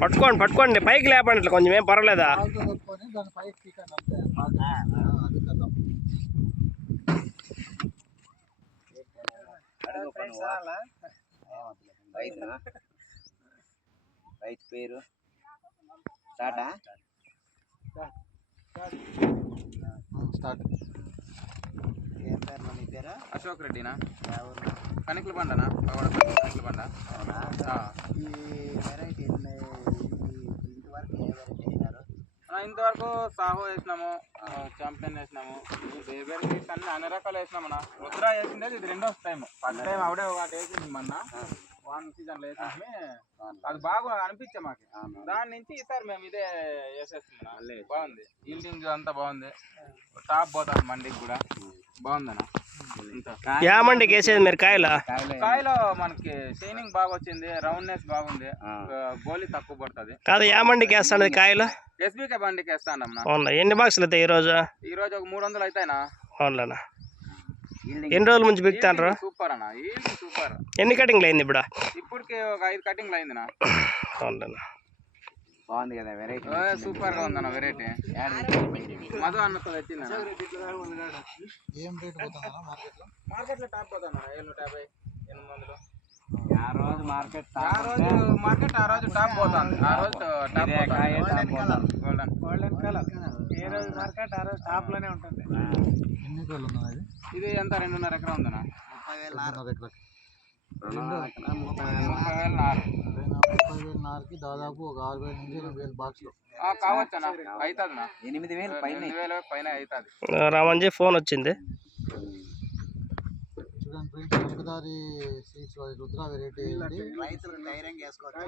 పట్టుకోండి పట్టుకోండి, పైకి లేపండి ఇట్లా కొంచెం, ఏం పర్వాలేదా? రైతు పేరు స్టార్టా? స్టార్ట్. ఏం పేరు నీ పేరు? అశోక్ రెడ్డినా? కనికల బండనా? కనికల బండ. ఈ వెరైటీ ఇంతవరకు ఏ వెరైటీ అయినారు? ఇంతవరకు సాహో వేసినాము, చాంపియన్ వేసినాము, వెరైటీస్ అన్ని రకాలు వేసినామన్నా. రుద్ర వేసిండేది ఇది రెండో టైం. ఫస్ట్ టైం ఆవిడే ఒకటి వేసింది మొన్న 1 సీజన్లో వేసింది. అది బాగా అనిపించే మాకు. దాని నుంచి ఈసారి మేము ఇదే వేసేస్తున్నాం. బాగుంది, ఈల్డింగ్ అంతా బాగుంది, టాప్ పోతుంది మండికి కూడా బాగుందన్నా. యా మండికి వేసేది మీరు కాయలు? కాయలో మనకి షైనింగ్ బాగా వచ్చింది, రౌండ్నెస్ బాగుంది, గోలీ తక్కువ పడుతుంది. కాదు, యా మండికి వేస్తాను కాయలు? ఎస్బీకే బండికి వేస్తానమ్మా. అవునా, ఎన్ని బాక్సులు అవుతాయి ఈరోజు? ఈరోజు ఒక 300 అవుతాయినా. అవునా, ఎన్ని రోజుల నుంచి బిగుతాను? సూపర్ అన్న, ఈల్డింగ్ సూపర్. ఎన్ని కటింగ్లు అయింది ఇప్పుడు? ఇప్పటికి ఒక 5 కటింగ్లు అయిందినా. అవునా, బాగుంది కదా వెరైటీ? సూపర్ గా ఉందన్న వెరైటీ. మధు అన్నతో వచ్చింది. ఏం రేట్ పోతుందా మార్కెట్లో టాప్ పోతాను 750, 800. ఆ రోజు మార్కెట్ ఆ రోజు టాప్ పోతాను. ఆ రోజు గోల్డెన్ కలర్ ఏ రోజు మార్కెట్ ఆ రోజు టాప్ లోనే ఉంటుంది. ఎన్ని రోజులు ఉన్నది ఇది ఎంత 2.5 ఎకరా ఉందన్నా. 30,000 నారుకి దాదాపు ఒక 6,000 నుంచి 8,000 బాక్సులు కావచ్చన్నా. అవుతుంది 8,000 పైన అవుతుంది. రామంజీ ఫోన్ వచ్చింది. చూడండి ఫ్రెండ్స్, వెనకదారి సీడ్స్ రుద్ర వెరైటీ రైతులు ధైర్యంగా వేసుకోవచ్చు.